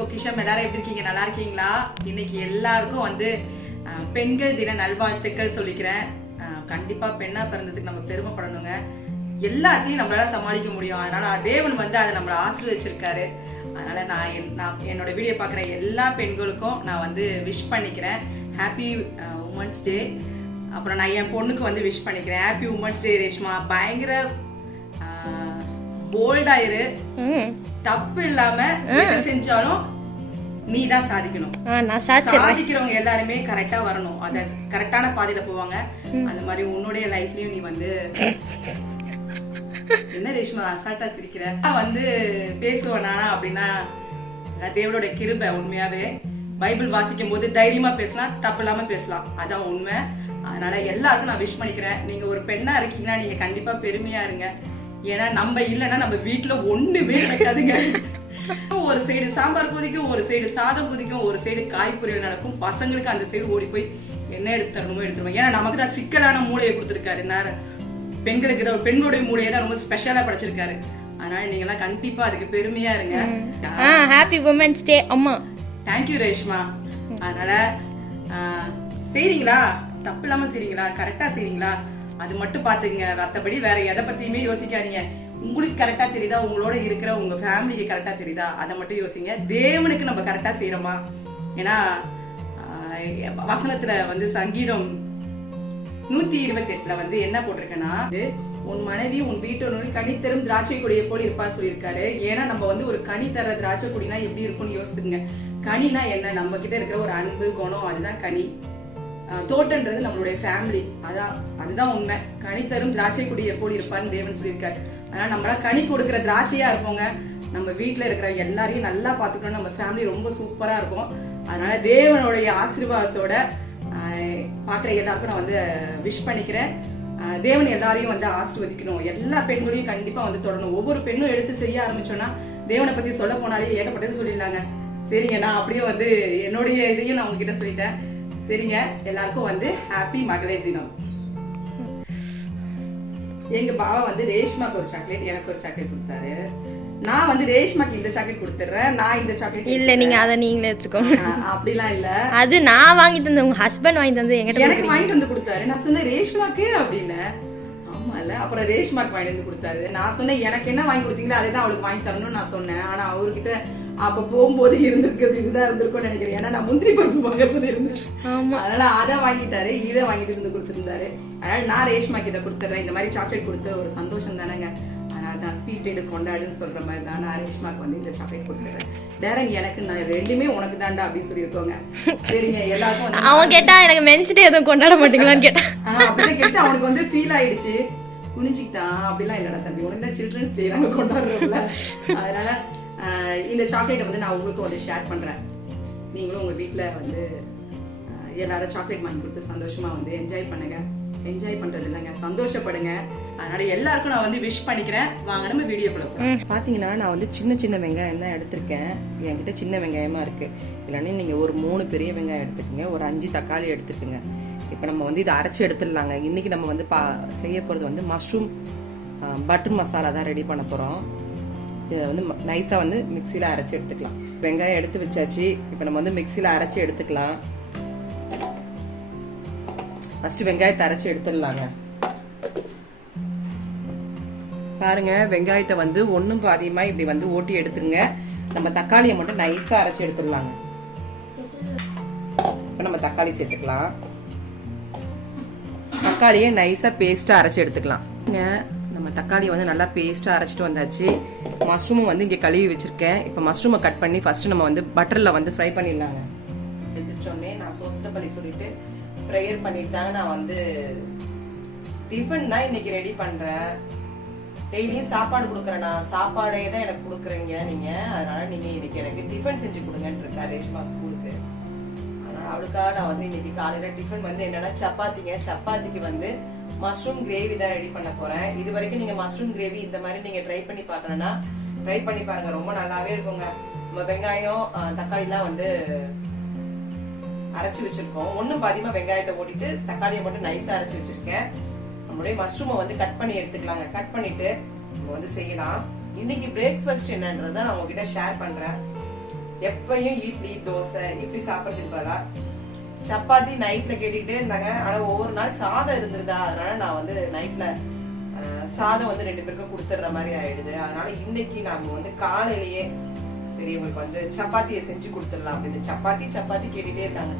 பொக்கிஷம். எல்லாரும் எப்படி இருக்கீங்க? நல்லா இருக்கீங்களா? இன்னைக்கு எல்லாருக்கும் வந்து பெண்கள் தின நல்வாழ்த்துக்கள் சொல்லிக்கிறேன். கண்டிப்பா பெண்ணா பிறந்ததுக்கு நம்ம பெருமைப்படணுங்க. எல்லாத்தையும் நம்மளால சமாளிக்க முடியும். அதனால தேவன் வந்து அதை நம்மள ஆசீர்வதிச்சிருக்காரு. அதனால நான் என்னோட வீடியோ பாக்குற எல்லா பெண்களுக்கும் நான் வந்து விஷ் பண்ணிக்கிறேன். Happy women's day. அப்புறம் நான் என் பொண்ணுக்கு வந்து விஷ் பண்ணிக்கிறேன். Happy women's day Reshma. பயங்கர போல்டாயிரு, தப்பு இல்லாம எதை செஞ்சாலும் நீ தான் சாதிக்கணும். சாதிக்கிறவங்க எல்லாருமே கரெக்டா வரணும். அத கரெக்டான பாதையில போவாங்க. அந்த மாதிரி உன்னுடைய லைஃப்லயும் நீ வந்து என்ன ரேஷ்மா அசால்ட்டா சிரிக்கிற? வந்து பேசுவேனா அப்படின்னா தேவனோட கிருபை. உண்மையாவே பைபிள் வாசிக்கும் போது தைரியமா பேசலாம், தப்பு இல்லாம பேசலாம். அதான் உண்மை. அதனால எல்லாருக்கும் நான் விஷ் பண்ணிக்கிறேன். நீங்க ஒரு பெண்ணா இருக்கீங்கன்னா நீங்க கண்டிப்பா பெருமையா இருங்க. ஏன்னா நம்ம இல்லைன்னா நம்ம வீட்டுல ஒண்ணுமே நடக்காதுங்க. ஒரு சைடு சாம்பார் கொதிக்கும், ஒரு சைடு சாதம் கொதிக்கும், ஒரு சைடு காய் பொரியல் நடக்கும். பசங்களுக்கு அந்த சைடு ஓடி போய் என்ன எடுத்துடணுமோ எடுத்துருவோம். ஏன்னா நமக்கு தான் சிக்கலான மூளையை கொடுத்துருக்காரு. பெண்களுக்கு தான் பெண்களுடைய மூளையை தான் ரொம்ப ஸ்பெஷலா படைச்சிருக்காரு. அதனால நீங்க எல்லாம் கண்டிப்பா அதுக்கு பெருமையா இருங்க. ஹாப்பி உமன்ஸ் டே அம்மா. தேங்க்யூ ரேஷ்மா. அதனால செய்றீங்களா? தப்பு இல்லாம செய்றீங்களா? கரெக்டா செய்றீங்களா? அது மட்டும் பாத்துங்க. மத்தபடி வேற எதை பத்தியுமே யோசிக்காதீங்க. உங்களுக்கு கரெக்டா தெரியுதா? உங்களோட இருக்கிற உங்க ஃபேமிலிக்கு கரெக்டா தெரியுதா? அதை மட்டும் யோசிங்க. தேவனுக்கு நம்ம கரெக்டா செய்யறோமா? ஏன்னா வசனத்துல வந்து சங்கீதம் 128 வந்து என்ன போட்டிருக்கேன்னா, உன் மனைவி உன் வீட்டோடு கனி தரும் திராட்சை கொடியை போல இருப்பான்னு சொல்லியிருக்காரு. ஏன்னா நம்ம வந்து ஒரு கனி தர திராட்சை கொடினா எப்படி இருக்கும்னு யோசித்துங்க. கனினா என்ன? நம்ம கிட்ட இருக்கிற ஒரு அன்பு குணம், அதுதான் கனி. தோட்டன்றது நம்மளுடைய ஃபேமிலி. அதுதான் உண்மை. கனி தரும் திராட்சை கொடியை போல இருப்பான்னு தேவன் சொல்லியிருக்காரு. அதனால நம்மளா கனி கொடுக்குற திராட்சையா இருப்போங்க. நம்ம வீட்டுல இருக்கிற எல்லாரையும் நல்லா பாத்துக்கணும். நம்ம ஃபேமிலி ரொம்ப சூப்பரா இருக்கும். அதனால தேவனுடைய ஆசீர்வாதத்தோட பாக்குற எல்லாருக்கும் நான் வந்து விஷ் பண்ணிக்கிறேன். தேவன் எல்லாரையும் வந்து ஆசீர்வதிக்கணும். எல்லா பெண்களையும் கண்டிப்பா வந்து தொடரணும். ஒவ்வொரு பெண்ணும் எடுத்து செய்ய ஆரம்பிச்சோம்னா தேவனை பத்தி சொல்ல போனாலே ஏகப்பட்டது சொல்லிடலாங்க. சரிங்க, நான் அப்படியே வந்து என்னுடைய இதையும் நான் உங்ககிட்ட சொல்லிட்டேன். சரிங்க, எல்லாருக்கும் வந்து ஹாப்பி மகளிர் தினம். எங்க பாவா வந்து ரேஷ்மாக்கு ஒரு சாக்லேட், எனக்கு ஒரு சாக்லேட் கொடுத்தாரு. நான் வந்து ரேஷ்மாக்கு இந்த சாக்லேட் கொடுத்துறேன். நான் இந்த சாக்லேட் இல்ல, நீங்க அத நீங்களே வெச்சுக்கோங்க. அப்படிலாம் இல்ல, அது நான் வாங்கி தந்தேன். உங்க ஹஸ்பண்ட் வாங்கி தந்தது என்கிட்ட எனக்கு வாங்கி வந்து கொடுத்தாரு. நான் சொன்னேன் ரேஷ்மாக்கு அப்படின்னு. ஆமா இல்ல, அப்புறம் ரேஷ்மாக்கு வாங்கி வந்து கொடுத்தாரு. நான் சொன்னேன் எனக்கு என்ன வாங்கி கொடுத்தீங்களோ அதை தான் அவளுக்கு வாங்கி தரணும்னு நான் சொன்னேன். ஆனா அவர்கிட்ட அப்ப போகும்போது இருந்திருக்கிறது இதுதான் இருந்திருக்கும்னு நினைக்கிறேன். ஏன்னா நான் முந்திரி பருப்பு வாங்க சொல்லியிருந்தேன். அதனால அதை வாங்கிட்டாரு, இதை வாங்கிட்டு இருந்து கொடுத்துருந்தாரு. அதனால நான் ரேஷ்மாக்கு இதை கொடுத்துறேன். இந்த மாதிரி சாக்லேட் கொடுத்த ஒரு சந்தோஷம் தானேங்க. அதனால ஸ்வீட் எடு கொண்டாடுன்னு சொல்ற மாதிரி தான் நான் ரேஷ்மாக்கு வந்து இந்த சாக்லேட் கொடுத்துறேன். டேரன் எனக்கு நான் ரெண்டுமே உனக்கு தாண்டா அப்படின்னு சொல்லியிருக்கோங்க. சரிங்க, எல்லாருக்கும் அவன் கேட்டா எனக்கு மென்ஸ்டே எதுவும் கொண்டாட மாட்டீங்களான்னு கேட்டான். அப்படிதான் கேட்டு அவனுக்கு வந்து ஃபீல் ஆயிடுச்சு. புரிஞ்சுக்கிட்டான். அப்படிலாம் இல்லடா தம்பி, உனக்கு தான் சில்ட்ரன்ஸ் டே நாங்க கொண்டாடுறோம்ல. அதனால இந்த சாக்லேட்டை வந்து நான் உங்களுக்கு வந்து ஷேர் பண்றேன். நீங்களும் உங்க வீட்டுல வந்து எல்லாரும் சாக்லேட் வாங்கி கொடுத்து சந்தோஷமா வந்து என்ஜாய் பண்ணுங்க. என்ஜாய் பண்றது இல்லைங்க, சந்தோஷப்படுங்க. அதனால எல்லாருக்கும் நான் வந்து விஷ் பண்ணிக்கிறேன். வாங்க நம்ம வீடியோக்குள்ள போலாம். பாத்தீங்கன்னா நான் வந்து சின்ன சின்ன வெங்காயம் தான் எடுத்திருக்கேன். என்கிட்ட சின்ன வெங்காயமா இருக்கு. இல்லைன்னா நீங்க ஒரு 3 பெரிய வெங்காயம் எடுத்துக்கோங்க, ஒரு 5 தக்காளி எடுத்துக்கோங்க. இப்போ நம்ம வந்து இதை அரைச்சி எடுத்துடலாங்க. இன்னைக்கு நம்ம வந்து செய்ய போறது வந்து மஷ்ரூம் பட்டர் மசாலா தான் ரெடி பண்ண போறோம். இதை வந்து நைஸா வந்து மிக்சியில அரைச்சி எடுத்துக்கலாம். வெங்காயம் எடுத்து வச்சாச்சு. இப்போ நம்ம வந்து மிக்சியில அரைச்சி எடுத்துக்கலாம். ஃபர்ஸ்ட் வெங்காயத்தை அரைச்சி எடுத்துடலாங்க. பாருங்க, வெங்காயத்தை வந்து ஒன்றும் பாதியமா இப்படி வந்து ஓட்டி எடுத்துருங்க. நம்ம தக்காளியை மட்டும் நைஸா அரைச்சி எடுத்துடலாங்க. இப்போ நம்ம தக்காளி சேர்த்துக்கலாம். தக்காளியை நைஸா பேஸ்டா அரைச்சி எடுத்துக்கலாம். நம்ம தக்காளியை வந்து நல்லா பேஸ்டா அரைச்சிட்டு வந்தாச்சு. மஷ்ரூமும் வந்து இங்கே கழுவி வச்சிருக்கேன். இப்போ மஷ்ரூமை கட் பண்ணி ஃபர்ஸ்ட் நம்ம வந்து பட்டர்ல வந்து ஃப்ரை பண்ணிடலாங்க. எடுத்துச்சோடனே நான் சோஸ்டபலி சொல்லிட்டு ப்ரேயர் பண்ணிட்டு தாங்க நான் வந்து டிஃபன் தான் இன்னைக்கு ரெடி பண்றேன். டெய்லியும் சாப்பாடு கொடுக்குறேன்னா சாப்பாடே தான் எனக்கு கொடுக்குறீங்க நீங்க. அதனால நீங்க இன்னைக்கு எனக்கு டிஃபன் செஞ்சு கொடுங்கன்னு இருக்கா ரேஷ்மா ஸ்கூலுக்கு. அதனால அவளுக்காக நான் வந்து இன்னைக்கு காலையில டிஃபன் வந்து என்னன்னா சப்பாத்திங்க. சப்பாத்திக்கு வந்து மஷ்ரூம் கிரேவி தான் ரெடி பண்ண போறேன். இது வரைக்கும் நீங்க மஷ்ரூம் கிரேவி இந்த மாதிரி நீங்க ட்ரை பண்ணி பார்க்கணும்னா ட்ரை பண்ணி பாருங்க, ரொம்ப நல்லாவே இருக்குங்க. நம்ம வெங்காயம் தக்காளி எல்லாம் வந்து அரைச்சு வச்சிருக்கோம். ஒன்னும் பாதியமா வெங்காயத்தை ஓட்டிட்டு தக்காளியை மட்டும் நைஸா அரைச்சு வச்சிருக்கேன். நம்மளுடைய மஷ்ரூமை வந்து கட் பண்ணி எடுத்துக்கலாங்க. கட் பண்ணிட்டு நம்ம வந்து செய்யலாம். இன்னைக்கு பிரேக்ஃபாஸ்ட் என்னன்றத நான் உங்ககிட்ட ஷேர் பண்றேன். எப்பயும் இட்லி தோசை இப்படி சாப்பிட்றதுக்கு பதிலா சப்பாத்தி நைட்ல கேட்டுக்கிட்டே இருந்தாங்க. ஆனா ஒவ்வொரு நாள் சாதம் இருந்துருதா, அதனால நான் வந்து நைட்ல சாதம் வந்து 2 பேருக்கும் கொடுத்துடுற மாதிரி ஆயிடுது. அதனால இன்னைக்கு நாங்க வந்து காலையிலேயே சரி உங்களுக்கு வந்து சப்பாத்தியை செஞ்சு கொடுத்துடலாம் அப்படின்ட்டு சப்பாத்தி கேட்டுட்டே இருக்காங்க.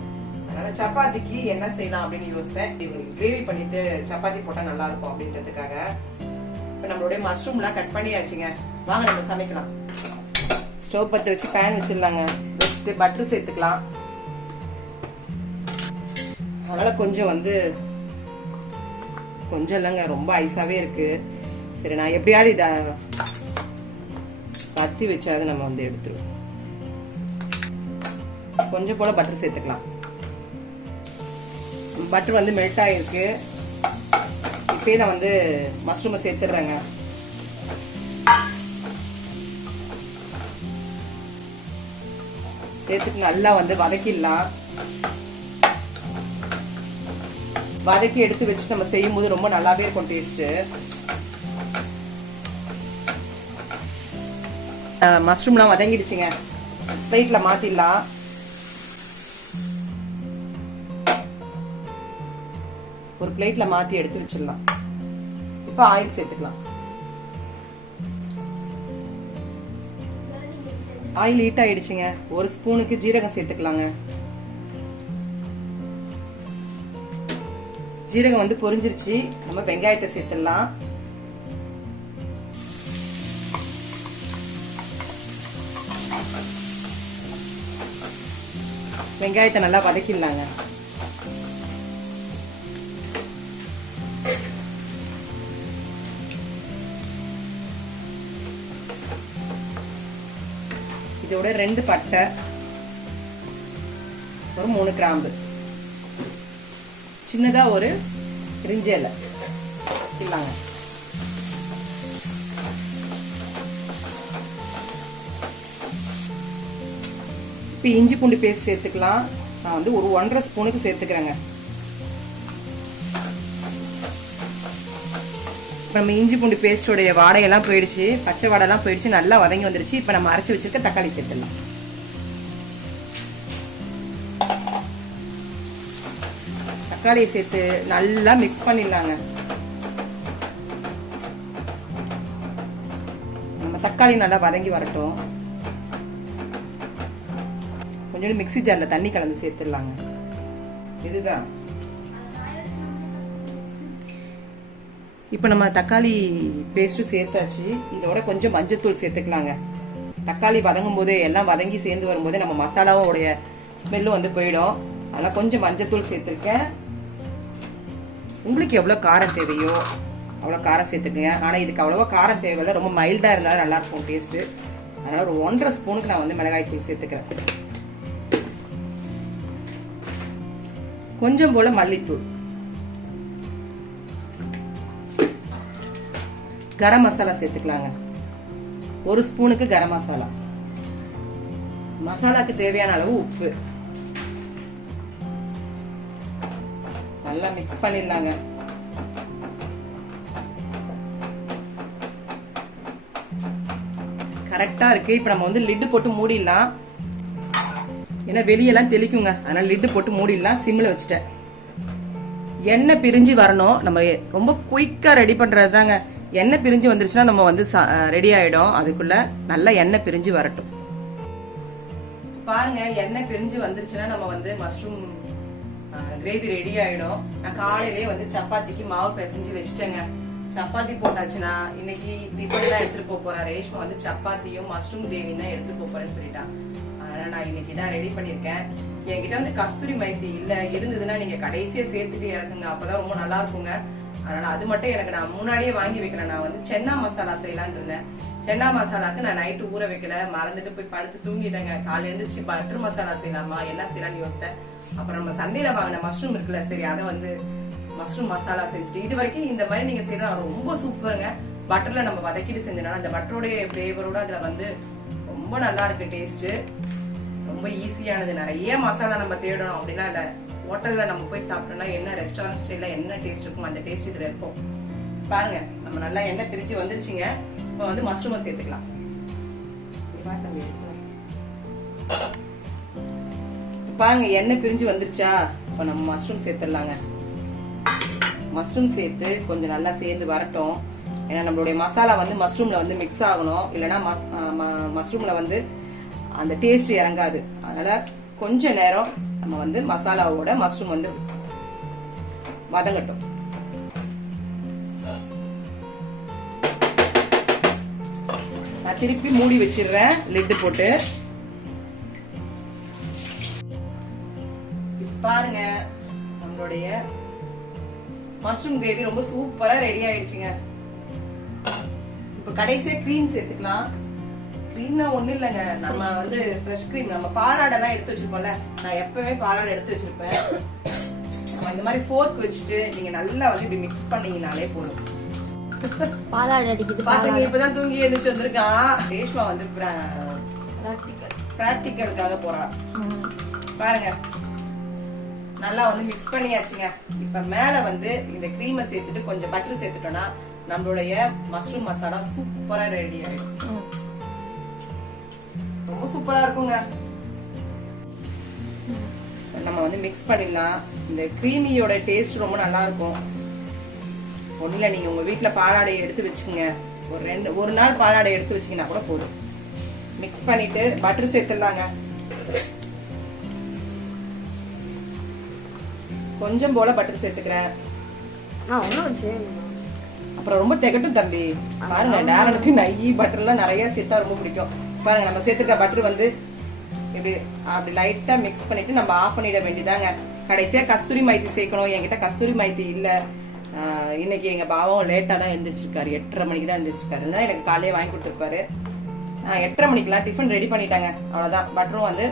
அதனால சப்பாத்திக்கு என்ன செய்யலாம் அப்படின்னு யோசித்தேன். இவங்களுக்கு கிரேவி பண்ணிட்டு சப்பாத்தி போட்டா நல்லா இருக்கும் அப்படின்றதுக்காக. இப்ப நம்மளுடைய மஷ்ரூம்லாம் கட் பண்ணியாச்சுங்க. வாங்க நம்ம சமைக்கலாம். ஸ்டவ் பற்ற வச்சு பேன் வச்சிடலாங்க. வச்சுட்டு பட்டர் சேர்த்துக்கலாம். அதனால கொஞ்சம் வந்து கொஞ்சம் இல்லைங்க, ரொம்ப ஐஸாவே இருக்கு. சரி நான் எப்படியாவது இதை கத்தி வச்சாவது நம்ம வந்து எடுத்துருவோம். கொஞ்சம் போல பட்டர் சேர்த்துக்கலாம். பட்டர் வந்து மெல்ட் ஆகிருக்கு. இப்பயே நான் வந்து மஷ்ரூமை சேர்த்துடுறேங்க. சேர்த்துட்டு நல்லா வந்து வதக்கிடலாம். வதக்கி எடுத்து வச்சு நம்ம செய்யும் போது ரொம்ப நல்லாவே இருக்கும் டேஸ்ட். மஷ்ரூம்லாம் வதங்கிடுச்சுங்க. பிளேட்ல மாத்திடலாம். ஒரு பிளேட்ல மாத்தி எடுத்து வச்சிடலாம். இப்ப ஆயில் சேர்த்துக்கலாம். ஆயில் ஹீட் ஆயிடுச்சுங்க. ஒரு ஸ்பூனுக்கு ஜீரகம் சேர்த்துக்கலாங்க. ஜீரகம் வந்து பொரிஞ்சிருச்சு. நம்ம வெங்காயத்தை சேர்த்துடலாம். வெங்காயத்தை நல்லா வதக்கிடலாங்க. இதோட 2 பட்டை, ஒரு 3 கிராம்பு, சின்னதா ஒரு பிரிஞ்சி இலை இல்லாங்க. இப்போ இஞ்சி பூண்டு பேஸ்ட் சேர்த்துக்கலாம். நான் வந்து ஒரு 1.5 ஸ்பூனுக்கு சேர்த்துக்கிறேங்க. நம்ம இஞ்சி பூண்டு பேஸ்டோடைய வாடையெல்லாம் போயிடுச்சு, பச்சை வாடையெல்லாம் போயிடுச்சு, நல்லா வதங்கி வந்துருச்சு. இப்போ நம்ம அரைச்சி வச்சிருக்க தக்காளி சேர்த்துடலாம். தக்காளியை சேர்த்து நல்லா மிக்ஸ் பண்ணிடலாங்க. நம்ம தக்காளி நல்லா வதங்கி வரட்டும். கொஞ்சம் மிக்ஸி ஜார்ல தண்ணி கலந்து சேர்த்துடலாங்க. இதுதான் இப்போ நம்ம தக்காளி பேஸ்ட்டும் சேர்த்தாச்சு. இதோட கொஞ்சம் மஞ்சத்தூள் சேர்த்துக்கலாங்க. தக்காளி வதங்கும் போதே எல்லாம் வதங்கி சேர்ந்து வரும்போதே நம்ம மசாலாவும் உடைய ஸ்மெல்லும் வந்து போயிடும். அதனால் கொஞ்சம் மஞ்சத்தூள் சேர்த்துருக்கேன். உங்களுக்கு எவ்வளோ காரம் தேவையோ அவ்வளோ காரம் சேர்த்துக்குங்க. ஆனால் இதுக்கு அவ்வளோவா காரம் தேவையில்லை, ரொம்ப மைல்டாக இருந்தாலும் நல்லாயிருக்கும் டேஸ்ட்டு. அதனால் ஒரு 1.5 ஸ்பூனுக்கு நான் வந்து மிளகாய் தூள் சேர்த்துக்கிறேன். கொஞ்சம் போல் மல்லித்தூள், கரம் மசாலா சேர்த்துக்கலாங்க. 1 ஸ்பூனுக்கு கரம் மசாலா, மசாலாக்கு தேவையான அளவு உப்பு, நல்லா மிக்ஸ் பண்ணிடலாங்க. கரெக்டா இருக்கு. இப்ப நம்ம வந்து லிட்டு போட்டு மூடிடலாம். ஏன்னா வெளியெல்லாம் தெளிக்குங்க, அதனால லிட்டு போட்டு மூடிடலாம். சிம்ல வச்சுட்டேன். எண்ணெய் பிரிஞ்சு வரணும். நம்ம ரொம்ப குயிக்கா ரெடி பண்றது தாங்க. எண்ணெய் பிரிஞ்சு வந்துருச்சுன்னா நம்ம வந்து ரெடி ஆயிடும். அதுக்குள்ள நல்லா எண்ணெய் பிரிஞ்சு வரட்டும். பாருங்க, எண்ணெய் பிரிஞ்சு வந்துருச்சுன்னா நம்ம வந்து மஷ்ரூம் கிரேவி ரெடி ஆயிடும். நான் காலையிலேயே வந்து சப்பாத்திக்கு மாவு பிசைஞ்சு வச்சுட்டேங்க. சப்பாத்தி போட்டாச்சுன்னா இன்னைக்கு டிஃபன் தான் எடுத்துட்டு போறேன். ரேஷ்மா வந்து சப்பாத்தியும் மஷ்ரூம் கிரேவியும் தான் எடுத்துட்டு போறேன்னு சொல்லிட்டான். அதனால நான் இன்னைக்கு தான் ரெடி பண்ணிருக்கேன். என்கிட்ட வந்து கஸ்தூரி மைத்தி இல்ல, இருந்ததுன்னா நீங்க கடைசியா சேர்த்துட்டு இறக்குங்க, அப்பதான் ரொம்ப நல்லா இருக்குங்க. அதனால அது மட்டும் எனக்கு நான் முன்னாடியே வாங்கி வைக்கிறேன். நான் வந்து சென்னா மசாலா செய்யலான்னு இருந்தேன். சென்னா மசாலாக்கு நான் நைட்டு ஊற வைக்கல, மறந்துட்டு போய் படுத்து தூங்கிட்டேங்க. காலையில எழுந்திரிச்சு பட்டர் மசாலா செய்யலாமா என்ன செய்யலாம்னு யோசித்தேன். அப்புறம் நம்ம சந்தையில வாங்கின மஷ்ரூம் இருக்குல்ல, சரி அதை வந்து மஷ்ரூம் மசாலா செஞ்சுட்டு, இது வரைக்கும் இந்த மாதிரி நீங்க செய்யலாம் ரொம்ப சூப்பருங்க. பட்டர்ல நம்ம வதக்கிட்டு செஞ்சோம்னா அந்த பட்டரோடைய ஃபிளேவரோட அதுல வந்து ரொம்ப நல்லா இருக்கு டேஸ்ட். ரொம்ப ஈஸியானது. நிறைய மசாலா நம்ம தேடணும் அப்படின்னா இல்ல. ஹோட்டல்ல நம்ம போய் சாப்பிட்டோம்னா என்ன ரெஸ்டாரண்ட் ஸ்டைல்ல என்ன டேஸ்ட் இருக்கும் அந்த டேஸ்ட் இதுல இருக்கும். பாருங்க, நம்ம நல்லா எண்ணெய் பிரிச்சு வந்துருச்சுங்க. இப்போ வந்து மஷ்ரூமை சேர்த்துக்கலாம். பாருங்க எண்ணெய் பிரிஞ்சு வந்துருச்சா. இப்போ நம்ம மஷ்ரூம் சேர்த்துடலாங்க. மஷ்ரூம் சேர்த்து கொஞ்சம் நல்லா சேர்ந்து வரட்டும். ஏன்னா நம்மளுடைய மசாலா வந்து மஷ்ரூம்ல வந்து மிக்ஸ் ஆகணும், இல்லைன்னா மஷ்ரூம்ல வந்து அந்த டேஸ்ட் இறங்காது. அதனால கொஞ்ச நேரம் நம்ம வந்து மசாலாவோட மஷ்ரூம் வந்து வதங்கட்டும். நான் திருப்பி மூடி வச்சிடுறேன் லிட்டு போட்டு. பாருங்க நம்மளுடைய மஷ்ரூம் கிரேவி ரொம்ப சூப்பரா ரெடி ஆயிடுச்சுங்க. இப்ப கடைசியா கிரீம் சேர்த்துக்கலாம். கிரீம்னா ஒண்ணு இல்லைங்க, நம்ம வந்து ஃப்ரெஷ் கிரீம். நம்ம பாலாடெல்லாம் எடுத்து வச்சிருப்போம்ல, நான் எப்பவுமே பாலாடை எடுத்து வச்சிருப்பேன். நம்ம இந்த மாதிரி ஃபோர்க் வச்சுட்டு நீங்க நல்லா வந்து இப்படி மிக்ஸ் பண்ணீங்கனாலே போதும். பாலாடை அடிக்குது பாத்தீங்க, இப்பதான் தூங்கி எழுந்துச்சு வந்திருக்கான். ரேஷ்மா வந்து பிராக்டிக்கலுக்காக போறா. பாருங்க நல்லா வந்து மிக்ஸ் பண்ணியாச்சுங்க. இப்ப மேல வந்து இந்த கிரீமை சேர்த்துட்டு கொஞ்சம் பட்டர் சேர்த்துட்டோம்னா நம்மளுடைய மஷ்ரூம் மசாலா சூப்பரா ரெடி ஆயிடும். ரொம்ப சூப்பரா இருக்குங்க. நம்ம வந்து மிக்ஸ் பண்ணிடலாம். இந்த கிரீமியோட டேஸ்ட் ரொம்ப நல்லா இருக்கும். ஒண்ணுல நீங்க உங்க வீட்டுல பாலாடையை எடுத்து வச்சுக்கோங்க. ஒரு நாள் பாலாடை எடுத்து வச்சீங்கன்னா கூட போதும். மிக்ஸ் பண்ணிட்டு பட்டர் சேர்த்துடலாங்க. கொஞ்சம் போல பட்டர் சேர்த்துக்கிறேன். அப்புறம் ரொம்ப திகட்டும் தம்பி. பாருங்க டேரனுக்கு நெய் பட்டர்லாம் நிறைய சேர்த்தா ரொம்ப பிடிக்கும். பாருங்க நம்ம சேர்த்துக்க பட்டர் வந்து இப்படி அப்படி லைட்டா மிக்ஸ் பண்ணிட்டு நம்ம ஆஃப் பண்ணிட வேண்டியதாங்க. கடைசியா கஸ்தூரி மைத்தி சேர்க்கணும். என்கிட்ட கஸ்தூரி மைத்தி இல்ல. இன்னைக்கு எங்க பாவம் லேட்டா தான் எழுந்திரிச்சிருக்காரு. 8:30 மணிக்கு தான் எழுந்திரிச்சிருக்காரு. எனக்கு காலையே வாங்கி கொடுத்துருப்பாரு. 8:30 மணிக்கெல்லாம் டிஃபன் ரெடி பண்ணிட்டாங்க. அவ்வளவுதான். பட்டரும் வந்து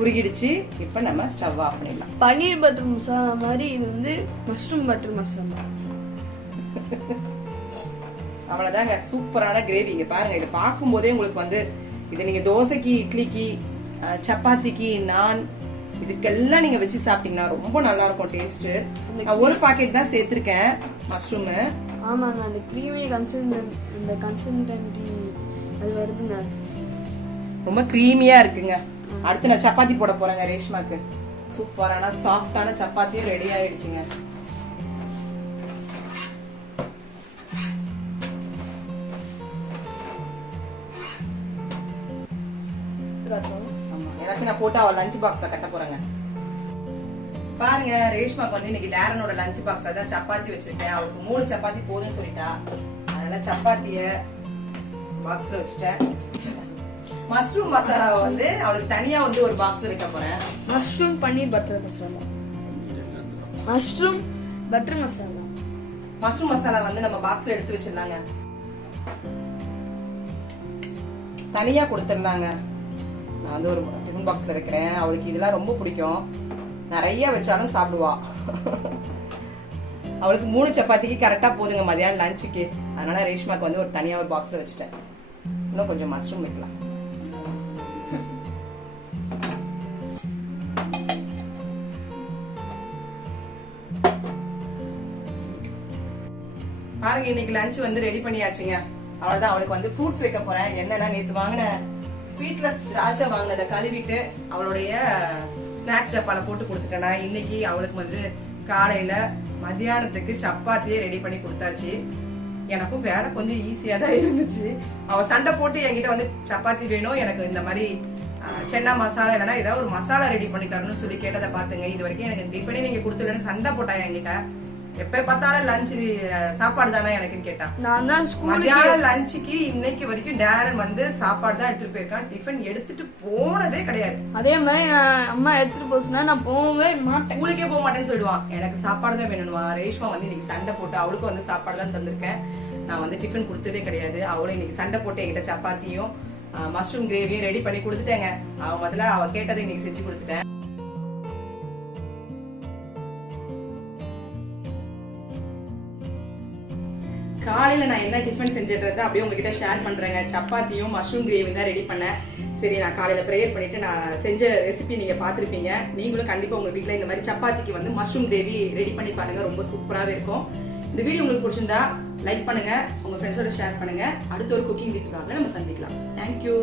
உருகிடுச்சு. இப்ப நம்ம ஸ்டவ் ஆஃப் பண்ணிடலாம். பன்னீர் பட்டர் மசாலா மாதிரி இது வந்து மஷ்ரூம் பட்டர் மசாலா. அவ்வளவுதாங்க, சூப்பரான கிரேவி. இங்க பாருங்க, இதை பார்க்கும் போதே உங்களுக்கு வந்து இது நீங்க தோசைக்கு, இட்லிக்கு, சப்பாத்திக்கு, நான் இதுக்கெல்லாம் நீங்க வச்சு சாப்பிட்டீங்கன்னா ரொம்ப நல்லா இருக்கும் டேஸ்ட். நான் ஒரு பாக்கெட் தான் சேர்த்திருக்கேன் மஷ்ரூம். ஆமாங்க, அந்த கிரீமி கன்சிஸ்டன்சி அது வருதுங்க. ரொம்ப கிரீமியா இருக்குங்க. அடுத்து நான் சப்பாத்தி போட போறேங்க ரேஷ்மாக்கு. சூப்பரான சாஃப்டான சப்பாத்தியும் ரெடி ஆயிடுச்சுங்க. எல்லாத்தையும் நான் போட்டு அவ லஞ்ச் பாக்ஸ்ல கட்ட போறேங்க. பாருங்க ரேஷ்மாக்கு வந்து இன்னைக்கு டேரனோட லஞ்ச் பாக்ஸ்ல தான் சப்பாத்தி வச்சிருக்கேன். அவளுக்கு 3 சப்பாத்தி போதும்னு சொல்லிட்டா. அதனால சப்பாத்திய பாக்ஸ்ல வச்சுட்டேன். மஷ்ரூம் மசாலாவை வந்து அவளுக்கு தனியா வந்து ஒரு பாக்ஸ்ல வைக்க போறேன். Mushroom paneer butter masala. Mushroom butter masala. Mushroom masala வந்து நம்ம பாக்ஸ்ல எடுத்து வச்சிடலாங்க. தனியா கொடுத்துடலாங்க. நான் வந்து ஒரு டிஃபன் பாக்ஸ்ல வைக்கிறேன். அவளுக்கு இதெல்லாம் ரொம்ப பிடிக்கும். நிறைய வச்சாலும் சாப்பிடுவா. அவளுக்கு 3 சப்பாத்திக்கு கரெக்டா போதுங்க மதியானம் லஞ்சுக்கு. அதனால ரேஷ்மாக்கு வந்து ஒரு தனியா ஒரு பாக்ஸ்ல வச்சுட்டேன். இன்னும் கொஞ்சம் மஷ்ரூம் வைக்கலாம். பாருங்க இன்னைக்கு லஞ்ச் வந்து ரெடி பண்ணியாச்சுங்க. அவ்வளவுதான். அவளுக்கு வந்து ஃப்ரூட்ஸ் வைக்க போறேன். என்னன்னா நேத்து வாங்கின ஸ்வீட்லெஸ் திராட்சை வாங்கினதை கழுவிட்டு அவளுடைய ஸ்நாக்ஸ் டப்பால போட்டு கொடுத்துட்டேன்னா இன்னைக்கு அவளுக்கு வந்து காலையில மத்தியானத்துக்கு சப்பாத்தியே ரெடி பண்ணி கொடுத்தாச்சு. எனக்கும் வேலை கொஞ்சம் ஈஸியா தான் இருந்துச்சு. அவ சண்டை போட்டு என்கிட்ட வந்து சப்பாத்தி வேணும், எனக்கு இந்த மாதிரி சென்னா மசாலா இல்லைன்னா ஏதாவது ஒரு மசாலா ரெடி பண்ணி தரணும்னு சொல்லி கேட்டதை பாத்துங்க. இது வரைக்கும் எனக்கு டிஃபனே நீங்க கொடுத்துலன்னு சண்டை போட்டா என்கிட்ட. எப்ப பார்த்தாலும் லஞ்ச் சாப்பாடு தானே எனக்குன்னு கேட்டா. நான் தான் மத்தியானம் லஞ்சுக்கு இன்னைக்கு வரைக்கும் டேரன் வந்து சாப்பாடு தான் எடுத்துட்டு போயிருக்கான். டிஃபன் எடுத்துட்டு போனதே கிடையாது. அதே மாதிரி நான் அம்மா எடுத்துட்டு போச்சுன்னா நான் போகவே ஸ்கூலுக்கே போக மாட்டேன்னு சொல்லிடுவான். எனக்கு சாப்பாடு தான் வேணும்வா. ரேஷ்மா வந்து இன்னைக்கு சண்டை போட்டு அவளுக்கு வந்து சாப்பாடு தான் தந்திருக்கேன். நான் வந்து டிஃபன் கொடுத்ததே கிடையாது. அவளும் இன்னைக்கு சண்டை போட்டு என்கிட்ட சப்பாத்தியும் மஷ்ரூம் கிரேவியும் ரெடி பண்ணி கொடுத்துட்டேங்க. அவன் முதல்ல அவ கேட்டதை இன்னைக்கு செஞ்சு கொடுத்துட்டேன். காலையில நான் என்ன டிஃபன் செஞ்சிடுறத அப்படியே உங்ககிட்ட ஷேர் பண்றேங்க. சப்பாத்தியும் மஷ்ரூம் கிரேவி தான் ரெடி பண்ணேன். சரி, நான் காலையில ப்ரேயர் பண்ணிட்டு நான் செஞ்ச ரெசிபி நீங்க பாத்திருப்பீங்க. நீங்களும் கண்டிப்பா உங்க வீட்டுல இந்த மாதிரி சப்பாத்திக்கு வந்து மஷ்ரூம் கிரேவி ரெடி பண்ணி பாருங்க. ரொம்ப சூப்பராவே இருக்கும். இந்த வீடியோ உங்களுக்கு பிடிச்சிருந்தா லைக் பண்ணுங்க, உங்க ஃப்ரெண்ட்ஸோட ஷேர் பண்ணுங்க. அடுத்த ஒரு குக்கிங் வித் vlogல நம்ம சந்திக்கலாம். தேங்க்யூ.